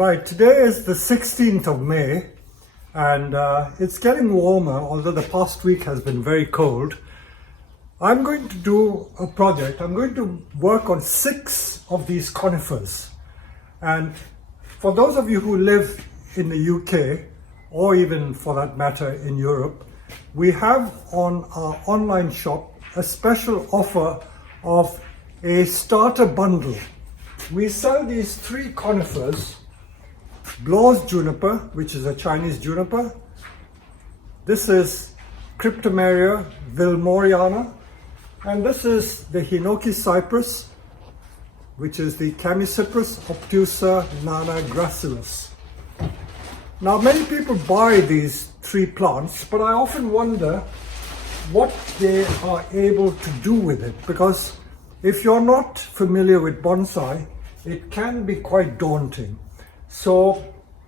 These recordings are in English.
Right, today is the 16th of May and it's getting warmer, although the past week has been very cold. I'm going to do a project. I'm going to work on 6 of these conifers. And for those of you who live in the UK, or even for that matter in Europe, we have on our online shop a special offer of a starter bundle. We sell these 3 conifers: Blawws juniper, which is a Chinese juniper. This is Cryptomeria vilmoriana, and this is the Hinoki Cypress, which is the Cypress obtusa nana gracilis. Now, many people buy these 3 plants, but I often wonder what they are able to do with it, because if you're not familiar with bonsai, it can be quite daunting. So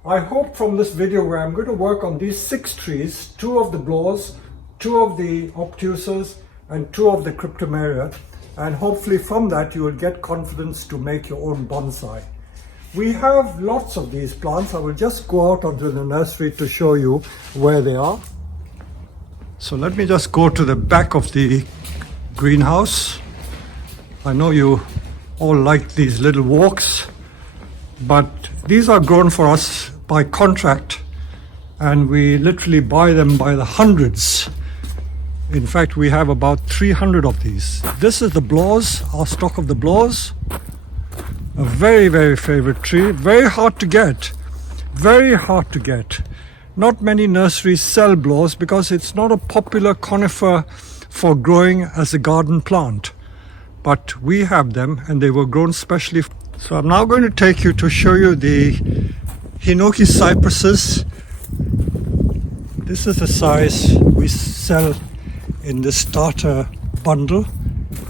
I hope from this video, where I'm going to work on these 6 trees, 2 of the Blawws, 2 of the obtusas, and 2 of the Cryptomeria, and hopefully from that you will get confidence to make your own bonsai. We have lots of these plants. I will just go out onto the nursery to show you where they are. So let me just go to the back of the greenhouse. I know you all like these little walks, but these are grown for us by contract, and we literally buy them by the hundreds. In fact, we have about 300 of these. This is the Blawws, our stock of the Blawws. A very, very favorite tree. Very hard to get. Very hard to get. Not many nurseries sell Blawws because it's not a popular conifer for growing as a garden plant. But we have them, and they were grown specially. So I'm now going to take you to show you the Hinoki cypresses. This is the size we sell in the starter bundle,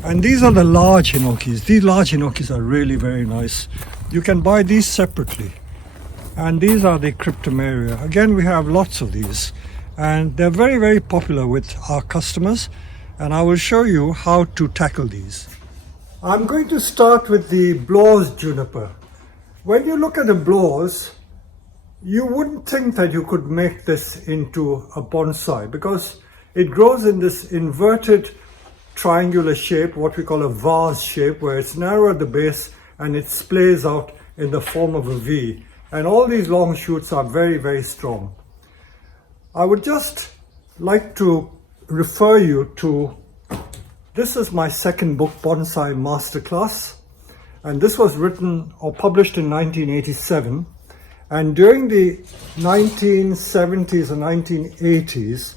and these are the large Hinokis. These large Hinokis are really very nice. You can buy these separately. And these are the Cryptomeria. Again, we have lots of these, and they're very, very popular with our customers, and I will show you how to tackle these. I'm going to start with the Blawws juniper. When you look at the Blawws, you wouldn't think that you could make this into a bonsai, because it grows in this inverted triangular shape, what we call a vase shape, where it's narrow at the base and it splays out in the form of a V. And all these long shoots are very, very strong. I would just like to refer you to, this is my second book, Bonsai Masterclass, and this was written or published in 1987. And during the 1970s and 1980s,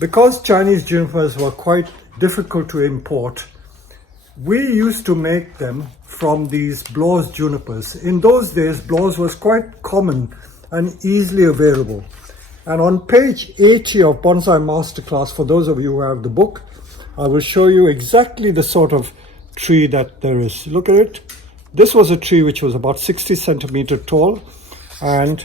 because Chinese junipers were quite difficult to import, we used to make them from these Blawws junipers. In those days, Blawws was quite common and easily available. And on page 80 of Bonsai Masterclass, for those of you who have the book, I will show you exactly the sort of tree that there is. Look at it. This was a tree which was about 60 centimeter tall, and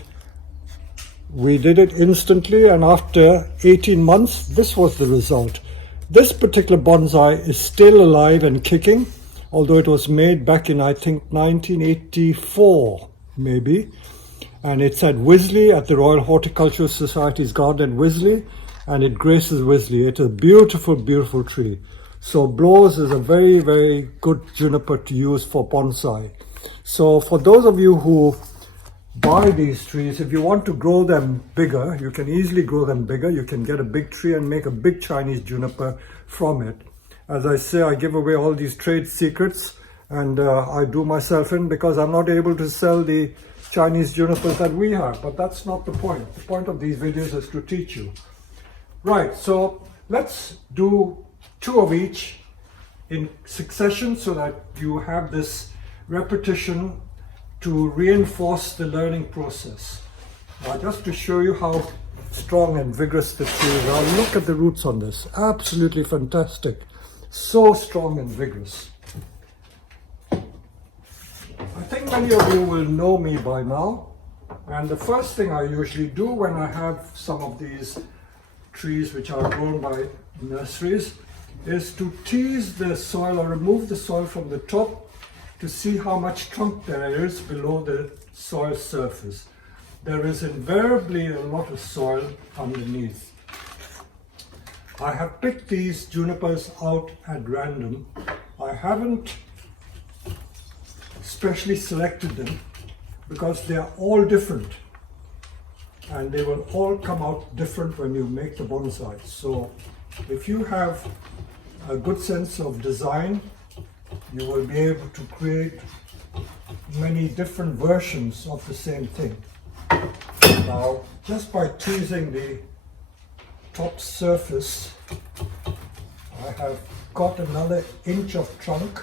we did it instantly, and after 18 months, this was the result. This particular bonsai is still alive and kicking, although it was made back in, I think, 1984, maybe. And it's at Wisley, at the Royal Horticultural Society's garden at Wisley, and it graces Wisley. It's a beautiful, beautiful tree. So Blawws is a very, very good juniper to use for bonsai. So for those of you who buy these trees, if you want to grow them bigger, you can easily grow them bigger. You can get a big tree and make a big Chinese juniper from it. As I say, I give away all these trade secrets, and I do myself in, because I'm not able to sell the Chinese junipers that we have. But that's not the point. The point of these videos is to teach you. Right, so let's do 2 of each in succession so that you have this repetition to reinforce the learning process. Now, just to show you how strong and vigorous the trees are, look at the roots on this. Absolutely fantastic. So strong and vigorous. I think many of you will know me by now, and the first thing I usually do when I have some of these trees which are grown by nurseries is to tease the soil or remove the soil from the top to see how much trunk there is below the soil surface, there is invariably a lot of soil underneath. I have picked these junipers out at random. I haven't specially selected them because they are all different and they will all come out different when you make the bonsai. So if you have a good sense of design, you will be able to create many different versions of the same thing. Now, just by teasing the top surface, I have got another inch of trunk,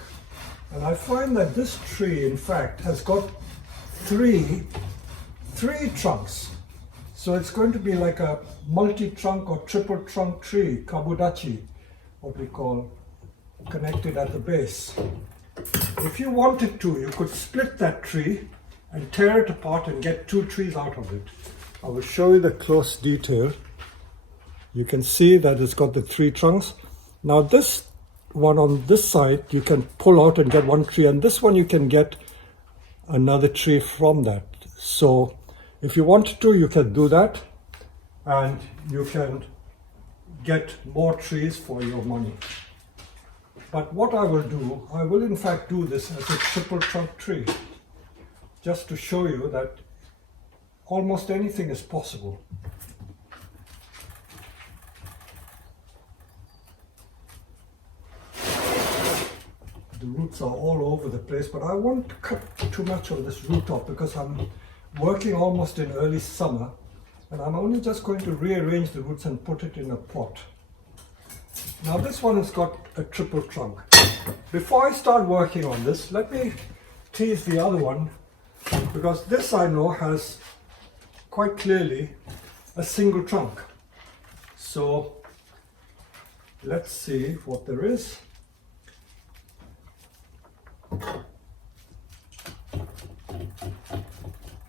and I find that this tree, in fact, has got three trunks. So it's going to be like a multi-trunk or triple trunk tree, kabudachi, what we call, connected at the base. If you wanted to, you could split that tree and tear it apart and get two trees out of it. I will show you the close detail. You can see that it's got the three trunks. Now this one on this side, you can pull out and get one tree, and this one you can get another tree from that. So if you wanted to, you can do that, and you can get more trees for your money. But what I will do, I will in fact do this as a triple trunk tree, just to show you that almost anything is possible. The roots are all over the place, but I won't cut too much of this root off because I'm working almost in early summer, and I'm only just going to rearrange the roots and put it in a pot. Now this one has got a triple trunk. Before I start working on this, let me tease the other one, because this I know has quite clearly a single trunk. So let's see what there is.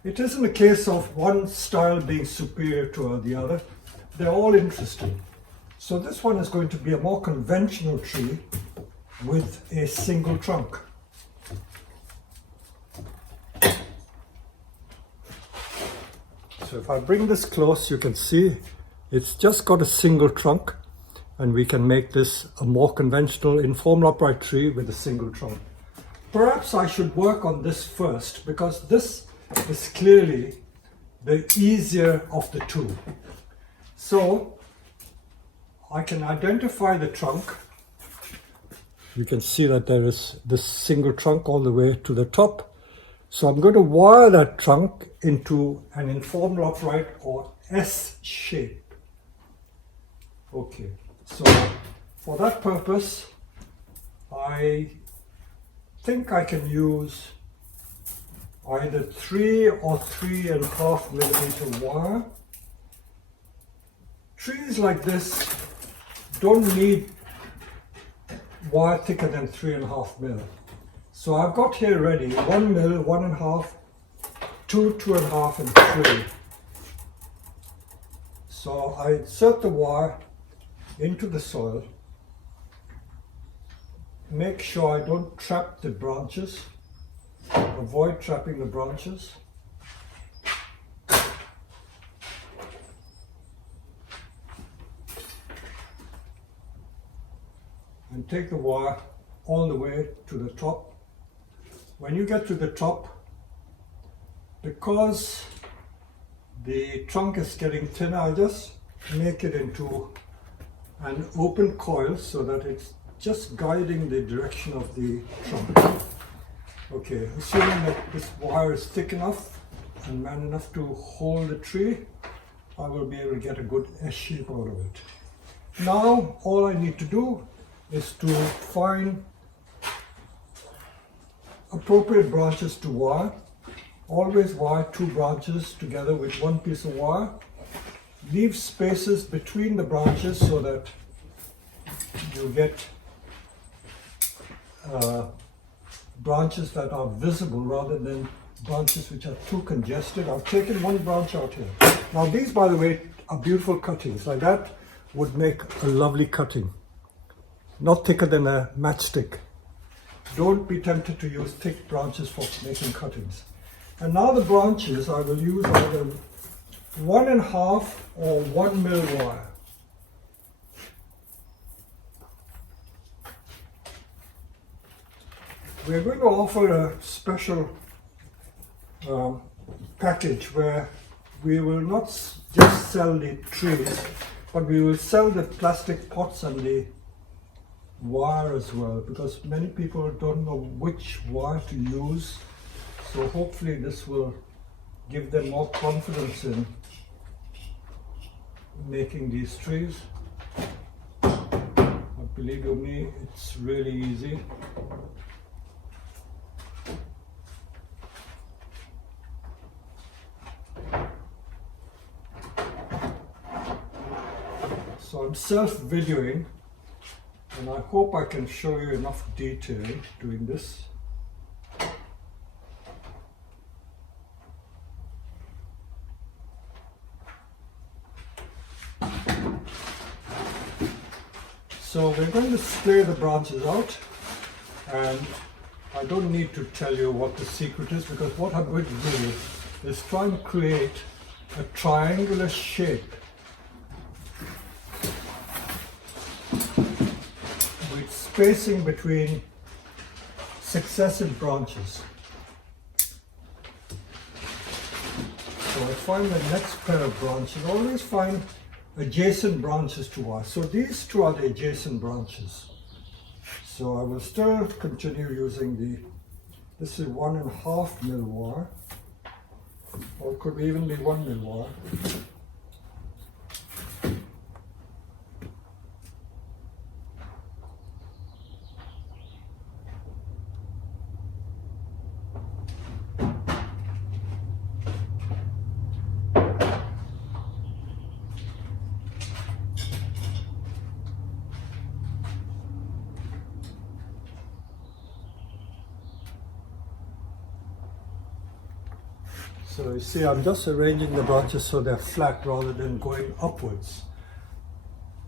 It isn't a case of one style being superior to the other. They're all interesting. So this one is going to be a more conventional tree with a single trunk. So if I bring this close, you can see it's just got a single trunk, and we can make this a more conventional informal upright tree with a single trunk. Perhaps I should work on this first, because this is clearly the easier of the two. So I can identify the trunk. You can see that there is this single trunk all the way to the top. So I'm going to wire that trunk into an informal upright or S shape. Okay, so for that purpose, I think I can use either 3 or 3.5 millimeter wire. Trees like this don't need wire thicker than 3.5 mil. So I've got here ready 1 mil, 1.5, 2, 2.5 and 3. So I insert the wire into the soil. Make sure I don't trap the branches. Avoid trapping the branches. And take the wire all the way to the top. When you get to the top, because the trunk is getting thinner, I just make it into an open coil so that it's just guiding the direction of the trunk. Okay, assuming that this wire is thick enough and man enough to hold the tree, I will be able to get a good S shape out of it. Now all I need to do is to find appropriate branches to wire. Always wire 2 branches together with 1 piece of wire. Leave spaces between the branches so that you get branches that are visible rather than branches which are too congested. I've taken 1 branch out here. Now these, by the way, are beautiful cuttings. Like that would make a lovely cutting. Not thicker than a matchstick. Don't be tempted to use thick branches for making cuttings. And now the branches, I will use either 1.5 or 1 mil wire. We're going to offer a special package where we will not just sell the trees, but we will sell the plastic pots and the wire as well, because many people don't know which wire to use. So hopefully this will give them more confidence in making these trees. But believe you me, it's really easy. So I'm self-videoing, and I hope I can show you enough detail doing this. So we're going to splay the branches out, and I don't need to tell you what the secret is, because what I'm going to do is try and create a triangular shape with spacing between successive branches. So I find the next pair of branches, always find adjacent branches to us. So these two are the adjacent branches. So I will still continue using this is 1.5 mil wire, or it could even be 1 mil wire. So you see, I'm just arranging the branches so they're flat rather than going upwards.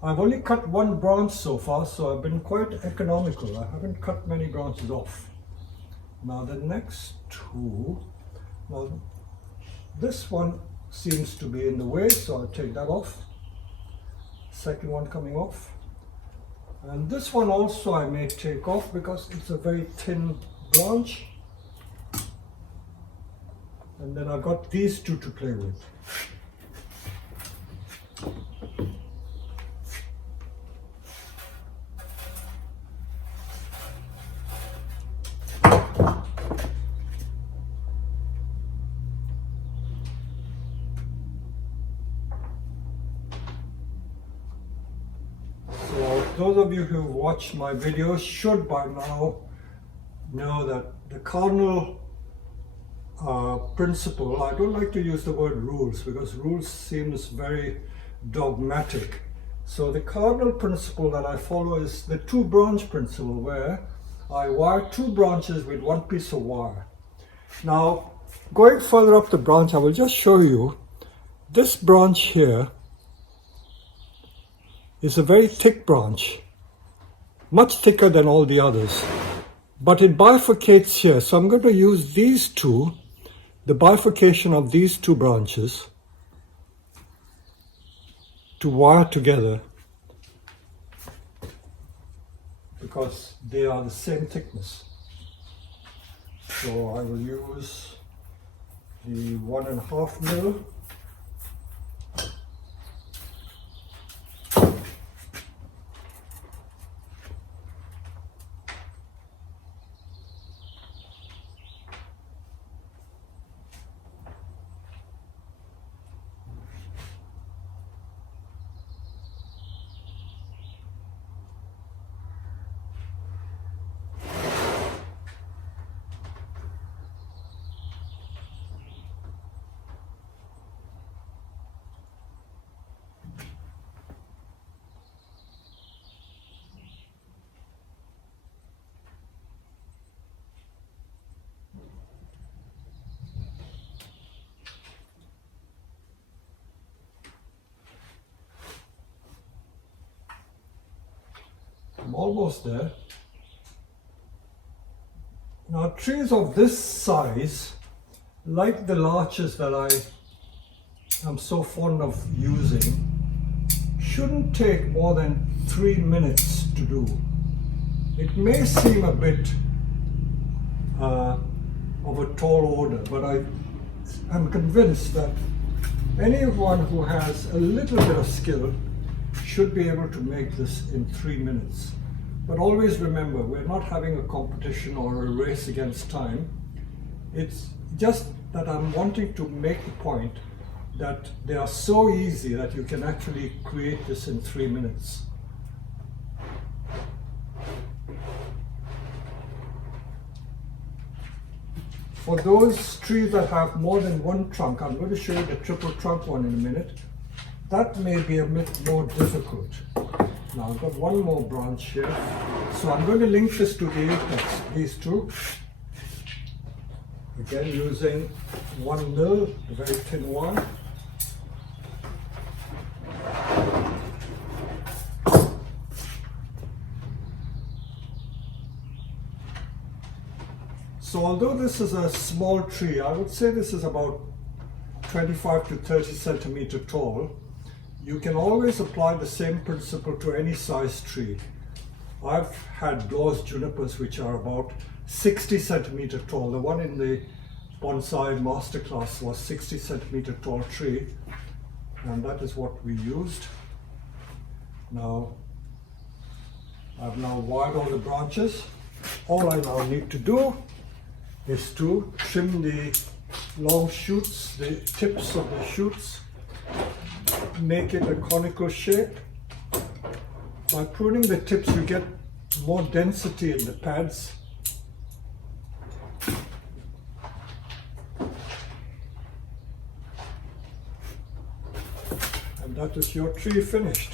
I've only cut one branch so far, so I've been quite economical. I haven't cut many branches off. Now the next two, well, this one seems to be in the way, so I'll take that off. Second one coming off. And this one also I may take off because it's a very thin branch. And then I've got these two to play with. So those of you who watch my videos should by now know that the cardinal principle, I don't like to use the word rules because rules seems very dogmatic. So the cardinal principle that I follow is the 2-branch principle, where I wire 2 branches with 1 piece of wire. Now going further up the branch, I will just show you this branch here is a very thick branch, much thicker than all the others, but it bifurcates here. So I'm going to use these two, the bifurcation of these 2 branches, to wire together because they are the same thickness. So I will use the 1.5 mil. I'm almost there. Now trees of this size like the larches that I am so fond of using, shouldn't take more than 3 minutes to do. It may seem a bit of a tall order, but I'm convinced that anyone who has a little bit of skill should be able to make this in 3 minutes. But always remember, we're not having a competition or a race against time. It's just that I'm wanting to make the point that they are so easy that you can actually create this in 3 minutes. For those trees that have more than one trunk, I'm going to show you the triple trunk one in a minute. That may be a bit more difficult. Now I've got one more branch here. So I'm going to link this to the apex, these two. Again, using 1 mil, a very thin one. So although this is a small tree, I would say this is about 25 to 30 centimeter tall. You can always apply the same principle to any size tree. I've had Blawws junipers which are about 60 centimeter tall. The one in the Bonsai masterclass was 60 centimeter tall tree, and that is what we used. Now, I've now wired all the branches. All I now need to do is to trim the long shoots, the tips of the shoots, make it a conical shape. By pruning the tips, you get more density in the pads. And that is your tree finished.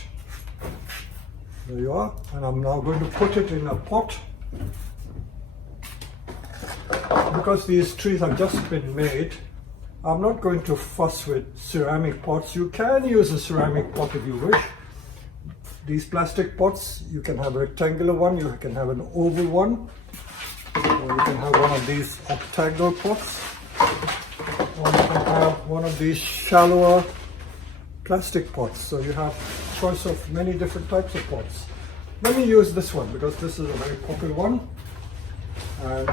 There you are. And I'm now going to put it in a pot. Because these trees have just been made, I'm not going to fuss with ceramic pots. You can use a ceramic pot if you wish. These plastic pots, you can have a rectangular one, you can have an oval one, or you can have one of these octagonal pots, or you can have one of these shallower plastic pots. So you have a choice of many different types of pots. Let me use this one because this is a very popular one. And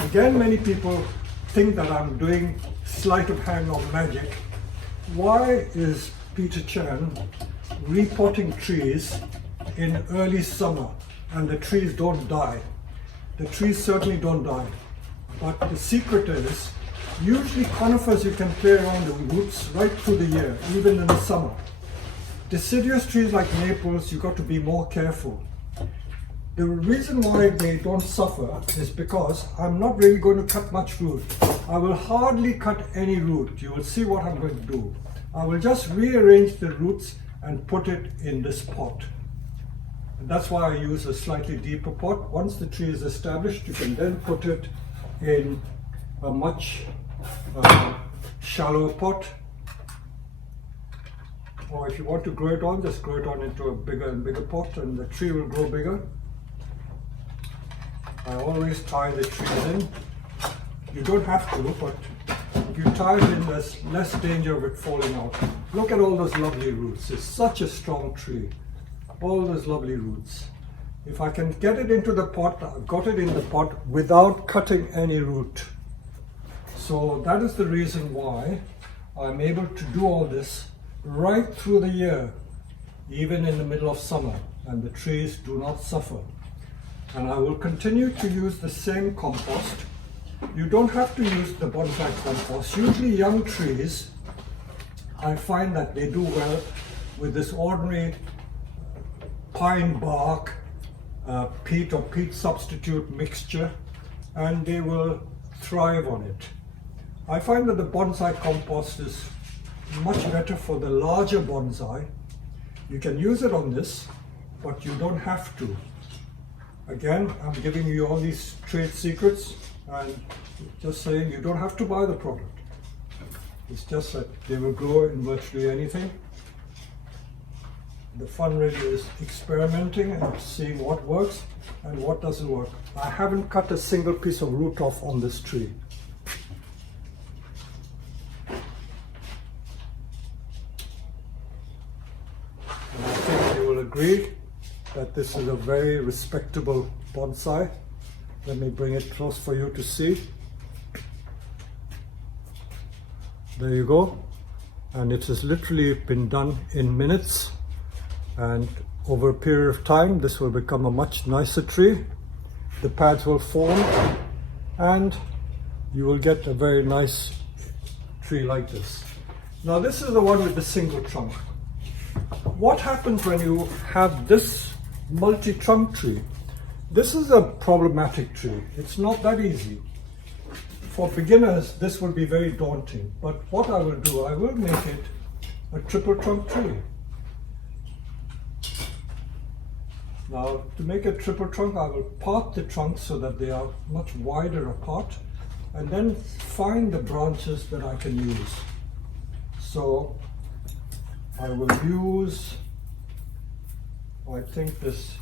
again, many people think that I'm doing sleight of hand or magic. Why is Peter Chan repotting trees in early summer and the trees don't die? The trees certainly don't die. But the secret is, usually conifers you can play around the roots right through the year, even in the summer. Deciduous trees like maples, you've got to be more careful. The reason why they don't suffer is because I'm not really going to cut much root. I will hardly cut any root. You will see what I'm going to do. I will just rearrange the roots and put it in this pot. And that's why I use a slightly deeper pot. Once the tree is established, you can then put it in a much shallower pot. Or if you want to grow it on, just grow it on into a bigger and bigger pot and the tree will grow bigger. I always tie the trees in. You don't have to, but if you tie it in, there's less danger of it falling out. Look at all those lovely roots. It's such a strong tree. All those lovely roots. If I can get it into the pot, I've got it in the pot without cutting any root. So that is the reason why I'm able to do all this right through the year, even in the middle of summer, and the trees do not suffer. And I will continue to use the same compost. You don't have to use the bonsai compost. Usually young trees, I find that they do well with this ordinary pine bark, peat or peat substitute mixture, and they will thrive on it. I find that the bonsai compost is much better for the larger bonsai. You can use it on this, but you don't have to. Again, I'm giving you all these trade secrets and just saying you don't have to buy the product. It's just that they will grow in virtually anything. The fun really is experimenting and seeing what works and what doesn't work. I haven't cut a single piece of root off on this tree. agree that this is a very respectable bonsai. Let me bring it close for you to see. There you go. And it has literally been done in minutes. And over a period of time, this will become a much nicer tree. The pads will form and you will get a very nice tree like this. Now this is the one with the single trunk. What happens when you have this multi-trunk tree? This is a problematic tree. It's not that easy. For beginners, this will be very daunting. But what I will do, I will make it a triple trunk tree. Now, to make a triple trunk, I will part the trunks so that they are much wider apart, and then find the branches that I can use. So, I will use, I think, this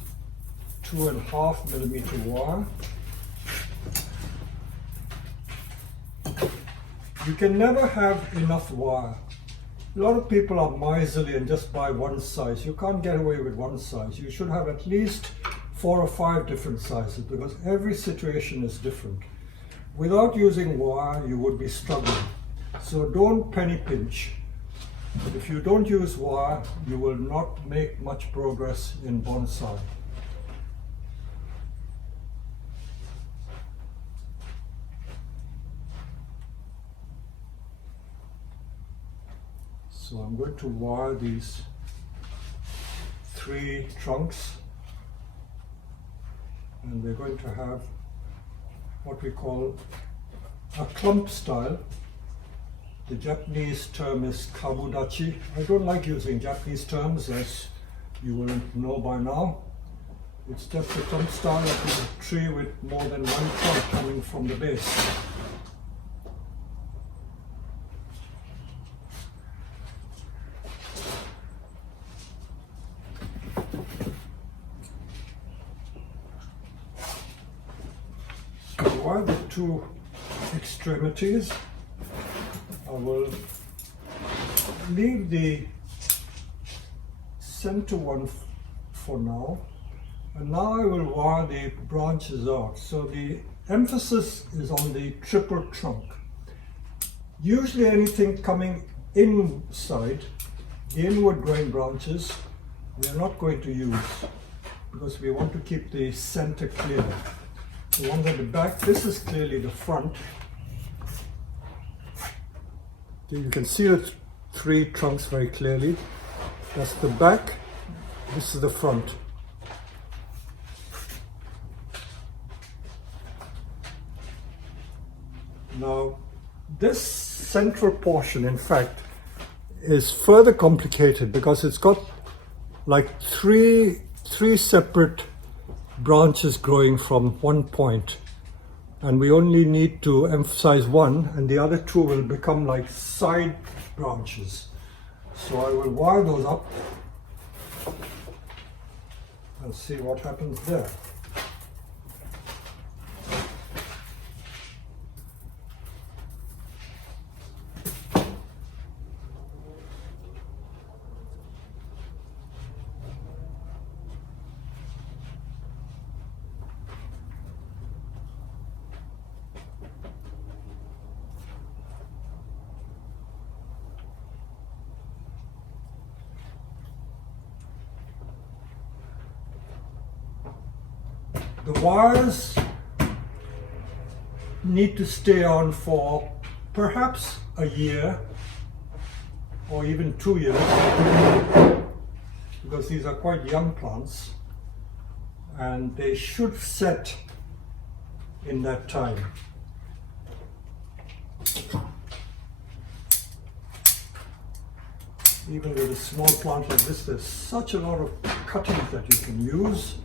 2.5 millimeter wire. You can never have enough wire. A lot of people are miserly and just buy one size. You can't get away with one size. You should have at least 4 or 5 different sizes because every situation is different. Without using wire, you would be struggling. So don't penny pinch. But if you don't use wire, you will not make much progress in bonsai. So I'm going to wire these 3 trunks, and we're going to have what we call a clump style. The Japanese term is kabudachi. I don't like using Japanese terms, as you will know by now. It's just a clump style of a tree with more than one trunk coming from the base. Wire the 2 extremities. I will leave the center one for now, and now I will wire the branches out. So the emphasis is on the triple trunk. Usually anything coming inside, the inward growing branches, we are not going to use because we want to keep the center clear. The ones at the back, this is clearly the front. You can see the 3 trunks very clearly. That's the back, this is the front. Now, this central portion, in fact, is further complicated because it's got like three separate branches growing from one point, and we only need to emphasize one, and the other 2 will become like side branches. So I will wire those up and see what happens there. The wires need to stay on for perhaps a year or even 2 years, because these are quite young plants and they should set in that time. Even with a small plant like this, there's such a lot of cuttings that you can use.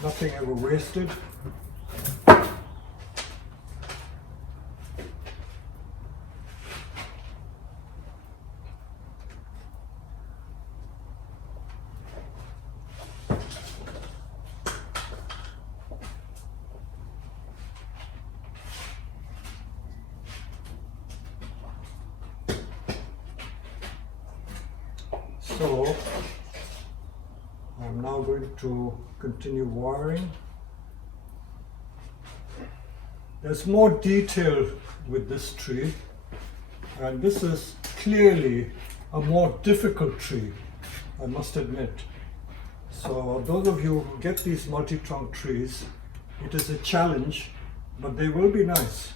Nothing ever wasted. So I'm now going to continue wiring. There's more detail with this tree, and this is clearly a more difficult tree, I must admit. So those of you who get these multi-trunk trees, it is a challenge, but they will be nice.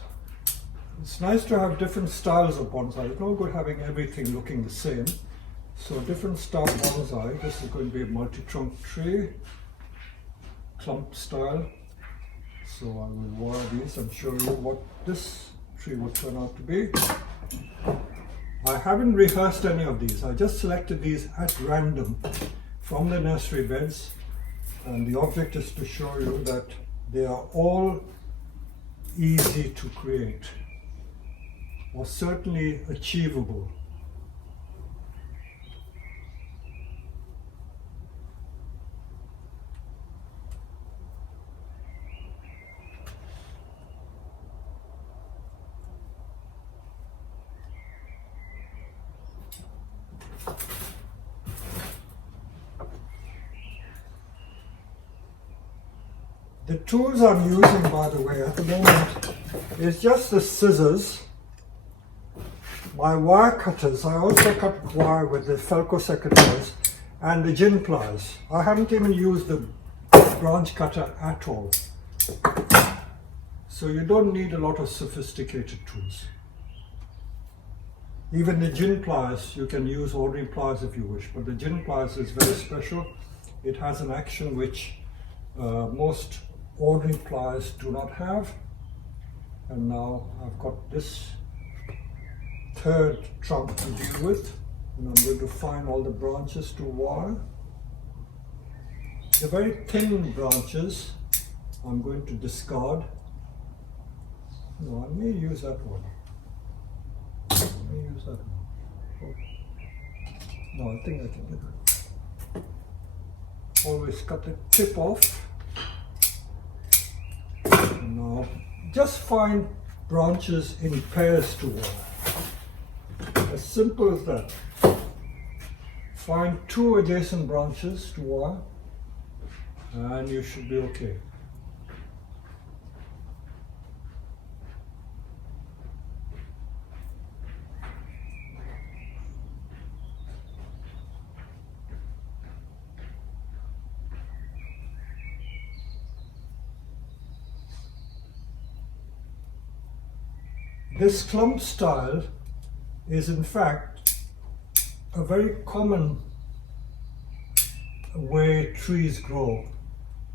It's nice to have different styles of bonsai. It's no good having everything looking the same. So different style bonsai. This is going to be a multi-trunk tree, clump style. So I will wire these and show you what this tree would turn out to be. I haven't rehearsed any of these. I just selected these at random from the nursery beds, and the object is to show you that they are all easy to create, or certainly achievable. The tools I'm using, by the way, at the moment is just the scissors, my wire cutters. I also cut wire with the Felco secateurs, and the gin pliers. I haven't even used the branch cutter at all. So you don't need a lot of sophisticated tools. Even the gin pliers, you can use ordinary pliers if you wish, but the gin pliers is very special. It has an action which most ordinary pliers do not have. And now I've got this third trunk to deal with, and I'm going to find all the branches to wire. The very thin branches I'm going to discard. No, I may use that one. Oh. No, I think I can get it. Always cut the tip off. And now just find branches in pairs to wire. As simple as that. Find two adjacent branches to wire, and you should be okay. This clump style is in fact a very common way trees grow.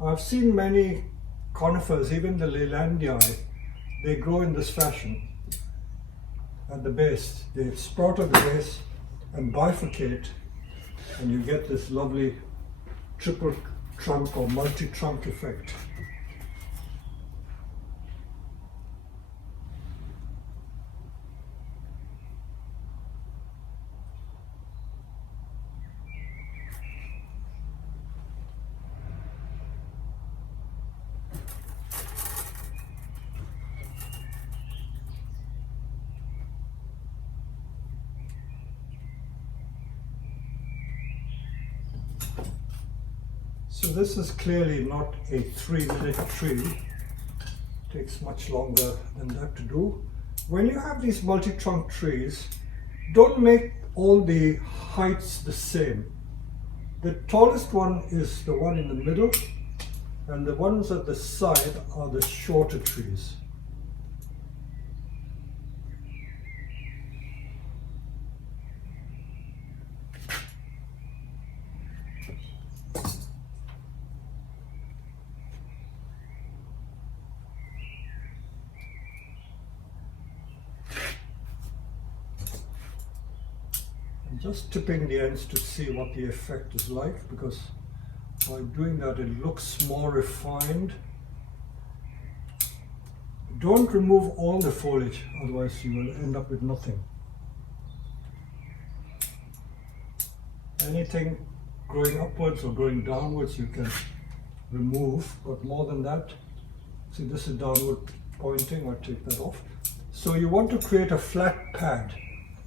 I've seen many conifers, even the Leylandii, they grow in this fashion. At the base, they sprout at the base and bifurcate, and you get this lovely triple trunk or multi-trunk effect. So this is clearly not a 3-minute tree. It takes much longer than that to do. When you have these multi-trunk trees, don't make all the heights the same. The tallest one is the one in the middle, and the ones at the side are the shorter trees. Just tipping the ends to see what the effect is like, because by doing that it looks more refined. Don't remove all the foliage, otherwise you will end up with nothing. Anything growing upwards or growing downwards you can remove, but more than that, see this is downward pointing, I take that off. So you want to create a flat pad.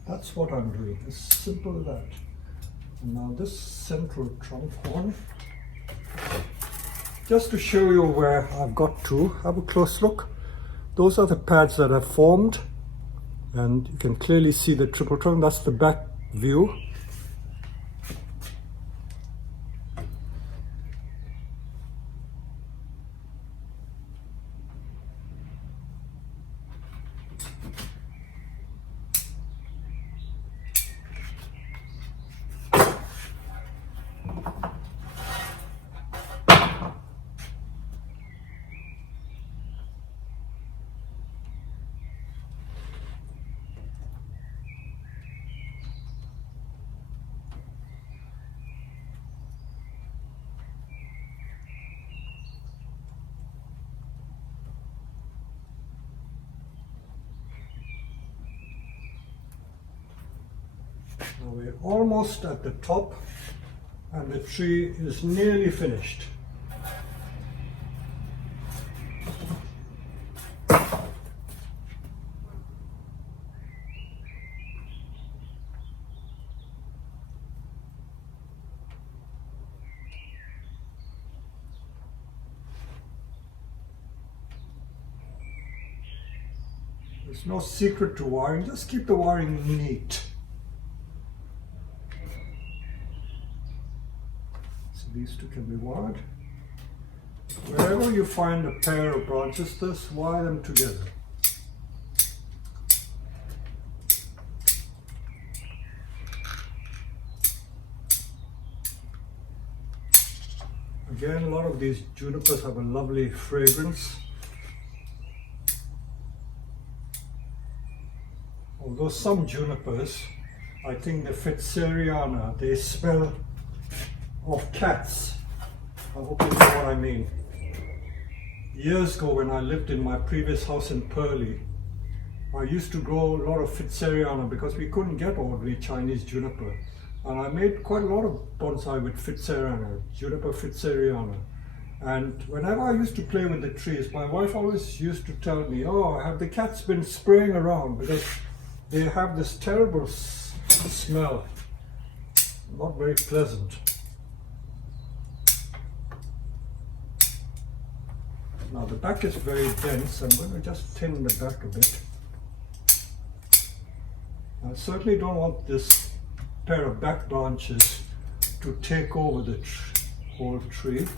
That's what I'm doing, as simple as that. And now this central trunk one, just to show you where I've got to, have a close look. Those are the pads that have formed, and you can clearly see the triple trunk. That's the back view. Now we're almost at the top and the tree is nearly finished. There's no secret to wiring, just keep the wiring neat. These two can be wired. Wherever you find a pair of branches, just wire them together. Again, a lot of these junipers have a lovely fragrance. Although some junipers, I think the Fitzeriana, they smell of cats. I hope you know what I mean. Years ago, when I lived in my previous house in Purley, I used to grow a lot of Fitzeriana because we couldn't get ordinary Chinese juniper. And I made quite a lot of bonsai with Fitzeriana, Juniper Fitzeriana. And whenever I used to play with the trees, my wife always used to tell me, oh, have the cats been spraying around? Because they have this terrible smell. Not very pleasant. Now the back is very dense. I'm going to just thin the back a bit. I certainly don't want this pair of back branches to take over the whole tree.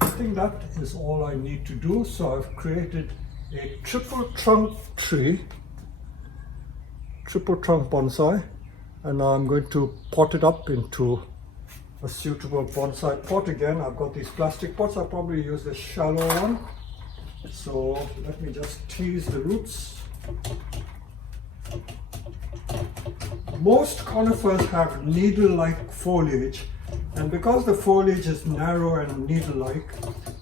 I think that is all I need to do. So I've created a triple trunk tree, triple trunk bonsai, and now I'm going to pot it up into a suitable bonsai pot. Again, I've got these plastic pots. I'll probably use the shallow one. So let me just tease the roots. Most conifers have needle-like foliage, and because the foliage is narrow and needle-like,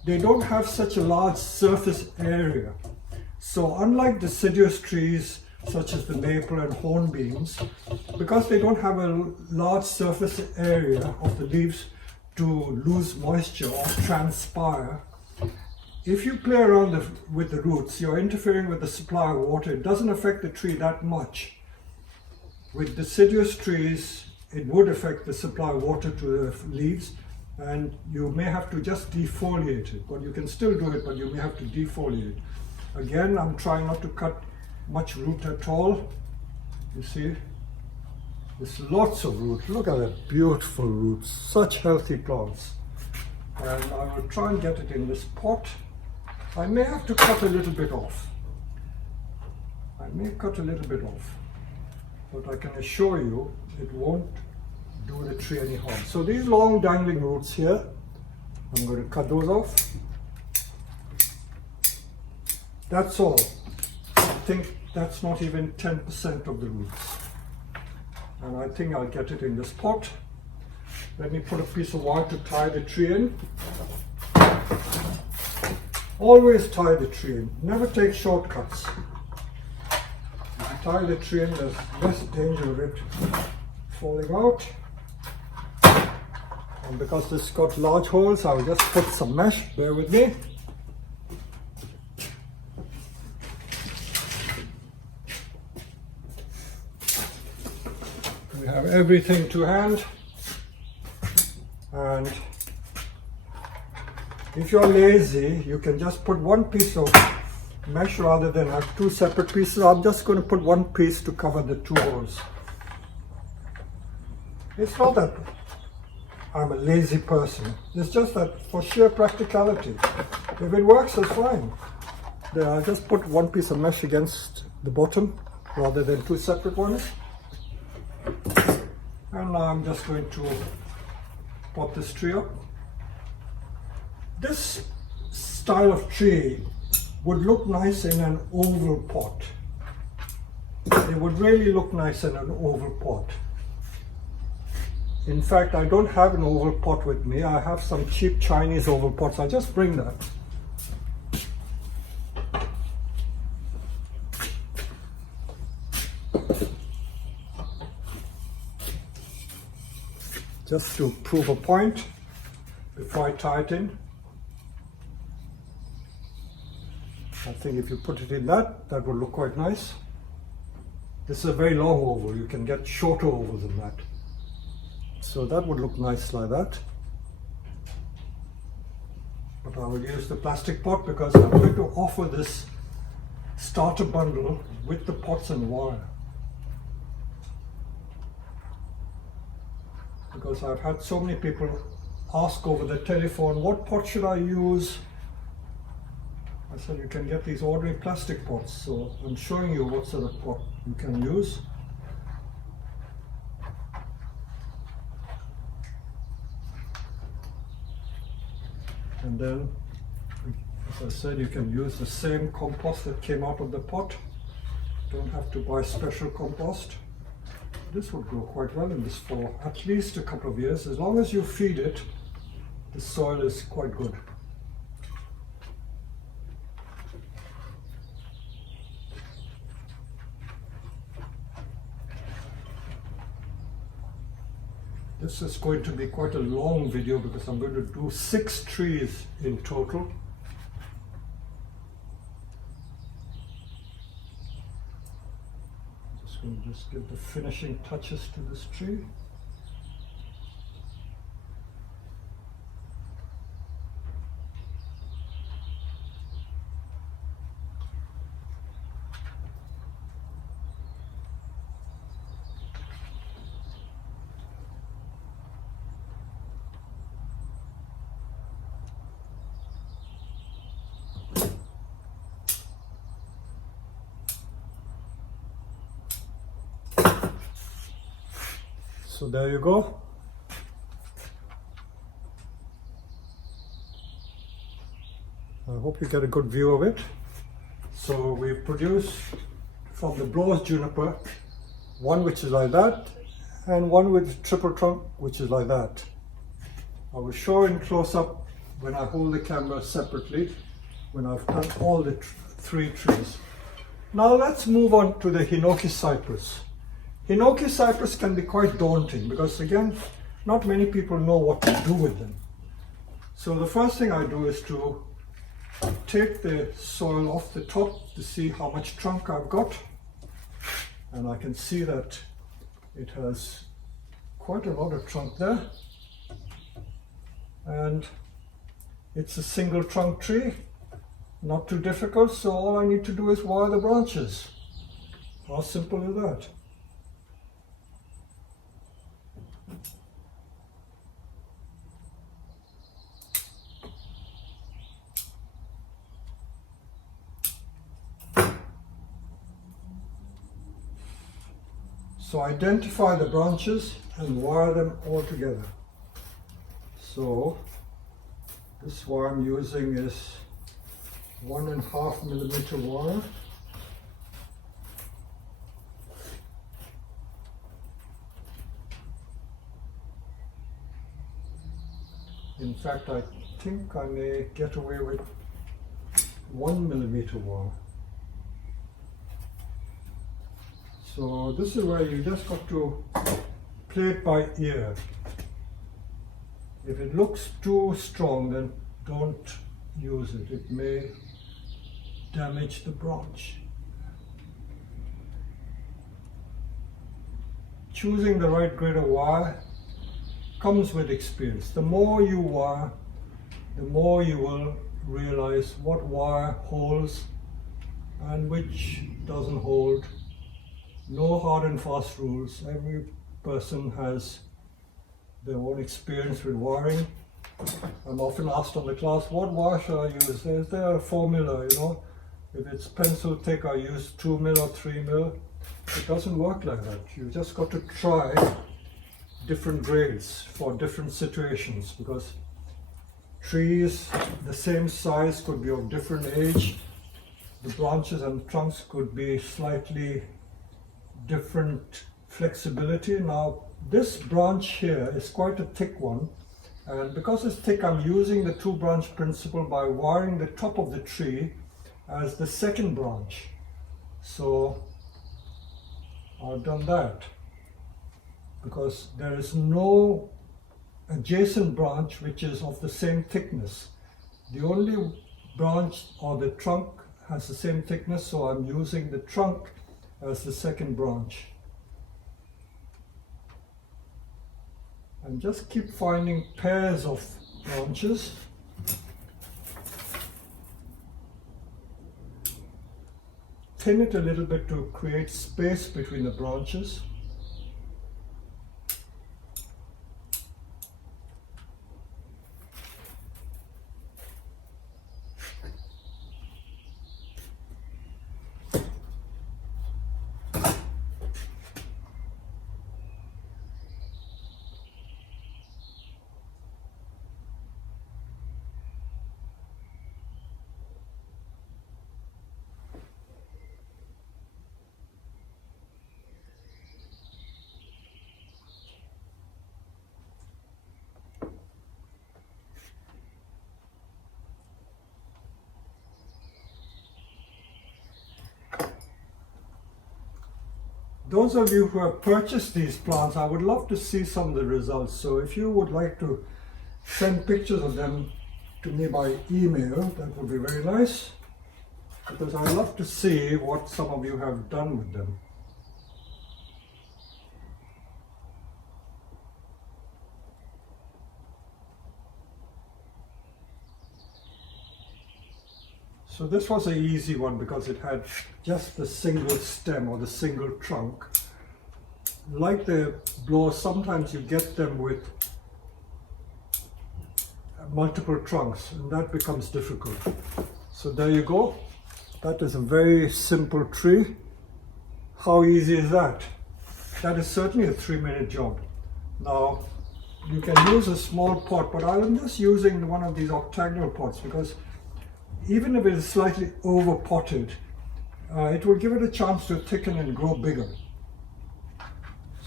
they don't have such a large surface area. So unlike deciduous trees such as the maple and hornbeams, because they don't have a large surface area of the leaves to lose moisture or transpire, if you play around with the roots, you're interfering with the supply of water. It doesn't affect the tree that much. With deciduous trees, it would affect the supply of water to the leaves, and you may have to just defoliate it. But you can still do it, but you may have to defoliate. Again, I'm trying not to cut much root at all. You see, there's lots of roots. Look at that, beautiful roots, such healthy plants. And I will try and get it in this pot. I may have to cut a little bit off. I may cut a little bit off, but I can assure you it won't do the tree any harm. So these long dangling roots here, I'm going to cut those off. That's all. I think that's not even 10% of the roots. And I think I'll get it in this pot. Let me put a piece of wire to tie the tree in. Always tie the tree in. Never take shortcuts. If you tie the tree in, there's less danger of it falling out. And because this got large holes, I'll just put some mesh. Bear with me. We have everything to hand. And if you're lazy, you can just put one piece of mesh rather than have two separate pieces. I'm just going to put one piece to cover the two holes. It's not that I'm a lazy person. It's just that for sheer practicality, if it works, it's fine. Then I just put one piece of mesh against the bottom rather than two separate ones. And now I'm just going to pop this tree up. This style of tree would look nice in an oval pot. It would really look nice in an oval pot. In fact, I don't have an oval pot with me. I have some cheap Chinese oval pots. I'll just bring that. Just to prove a point before I tie it in. I think if you put it in that would look quite nice. This is a very long oval. You can get shorter ovals than that. So that would look nice like that. But I will use the plastic pot because I'm going to offer this starter bundle with the pots and wire. Because I've had so many people ask over the telephone, what pot should I use? I said you can get these ordinary plastic pots, so I'm showing you what sort of pot you can use. And then, as I said, you can use the same compost that came out of the pot. Don't have to buy special compost. This would grow quite well in this for at least a couple of years. As long as you feed it, the soil is quite good. This is going to be quite a long video because I'm going to do 6 trees in total. Just going to give the finishing touches to this tree. So there you go. I hope you get a good view of it. So we've produced from the Blawws juniper one which is like that and one with triple trunk which is like that. I will show in close up when I hold the camera separately when I've done all the 3 trees. Now let's move on to the Hinoki Cypress. Hinoki Cypress can be quite daunting because again, not many people know what to do with them. So the first thing I do is to take the soil off the top to see how much trunk I've got. And I can see that it has quite a lot of trunk there. And it's a single trunk tree, not too difficult, so all I need to do is wire the branches. How simple is that? So identify the branches and wire them all together. So this wire I'm using is 1.5 millimeter wire. In fact, I think I may get away with 1 millimeter wire. So this is where you just got to play it by ear. If it looks too strong, then don't use it. It may damage the branch. Choosing the right grade of wire comes with experience. The more you wire, the more you will realize what wire holds and which doesn't hold. No hard and fast rules. Every person has their own experience with wiring. I'm often asked on the class, what wire should I use? Is there a formula, you know? If it's pencil thick, I use 2 mil or 3 mil. It doesn't work like that. You just got to try different grades for different situations, because trees the same size could be of different age. The branches and trunks could be slightly different flexibility. Now this branch here is quite a thick one, and because it's thick, I'm using the 2-branch principle by wiring the top of the tree as the second branch. So I've done that because there is no adjacent branch which is of the same thickness. The only branch or the trunk has the same thickness, so I'm using the trunk as the second branch. And just keep finding pairs of branches. Thin it a little bit to create space between the branches. Those of you who have purchased these plants, I would love to see some of the results. So if you would like to send pictures of them to me by email, that would be very nice, because I love to see what some of you have done with them. So this was an easy one because it had just the single stem or the single trunk. Like the Blawws, sometimes you get them with multiple trunks, and that becomes difficult. So there you go. That is a very simple tree. How easy is that? That is certainly a 3-minute job. Now, you can use a small pot, but I'm just using one of these octagonal pots because even if it is slightly over potted, it will give it a chance to thicken and grow bigger.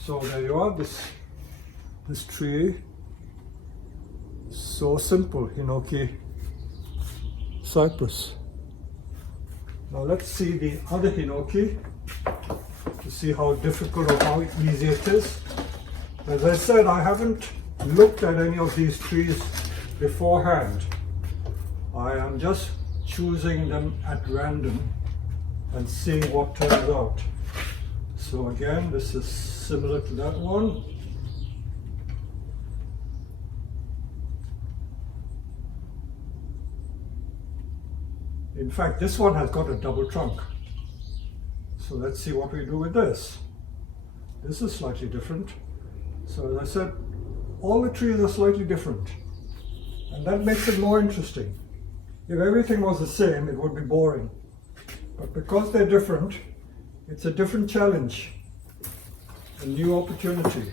So there you are, this tree. So simple, Hinoki Cypress. Now let's see the other Hinoki to see how difficult or how easy it is. As I said, I haven't looked at any of these trees beforehand. I am just choosing them at random and seeing what turns out. So again, this is similar to that one. In fact, this one has got a double trunk. So let's see what we do with this. This is slightly different. So as I said, all the trees are slightly different, and that makes it more interesting. If everything was the same, it would be boring. But because they're different, it's a different challenge, a new opportunity.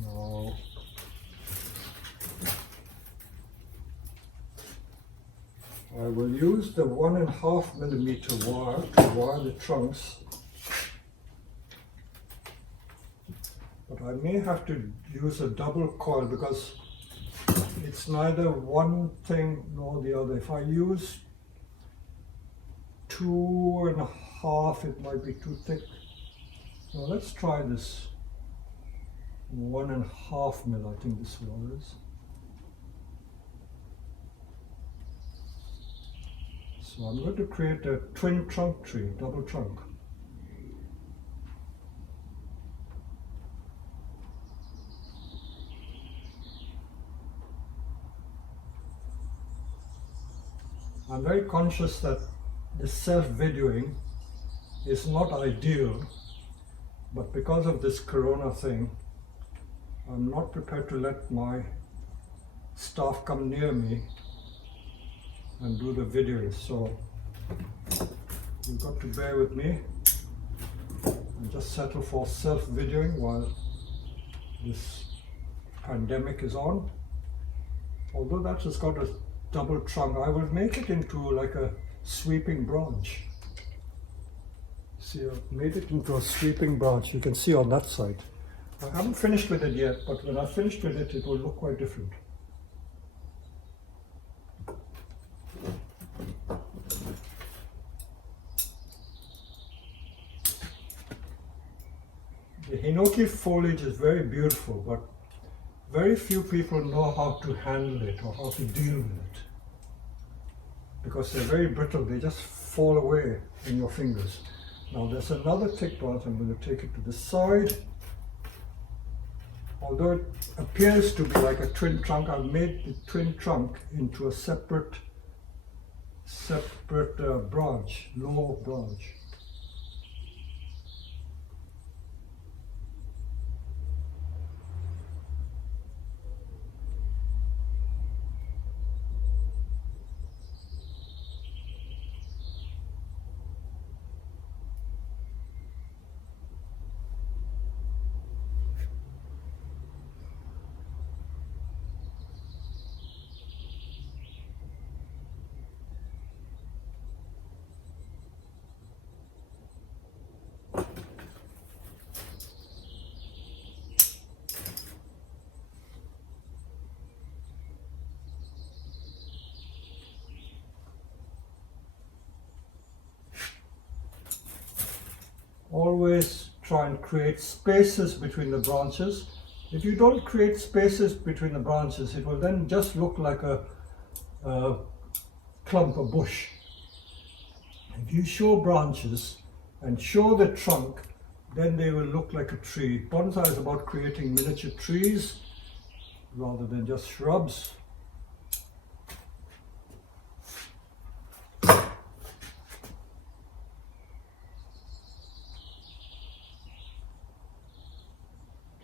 Now, I will use the 1.5 millimeter wire to wire the trunks. But I may have to use a double coil because it's neither one thing nor the other. If I use 2.5, it might be too thick. Now let's try this 1.5 mil, I think this one is. So I'm going to create a twin trunk tree, double trunk. I'm very conscious that the self-videoing is not ideal, but because of this corona thing, I'm not prepared to let my staff come near me and do the videos. So you've got to bear with me and just settle for self-videoing while this pandemic is on. Although that has got a double trunk, I will make it into like a sweeping branch. See, I've made it into a sweeping branch. You can see on that side. I haven't finished with it yet, but when I've finished with it, it will look quite different. The Hinoki foliage is very beautiful, but very few people know how to handle it or how to deal with it. Because they're very brittle, they just fall away in your fingers. Now there's another thick branch, I'm going to take it to the side. Although it appears to be like a twin trunk, I've made the twin trunk into a separate branch, lower branch. Always try and create spaces between the branches. If you don't create spaces between the branches, it will then just look like a clump of bush. If you show branches and show the trunk, then they will look like a tree. Bonsai is about creating miniature trees rather than just shrubs.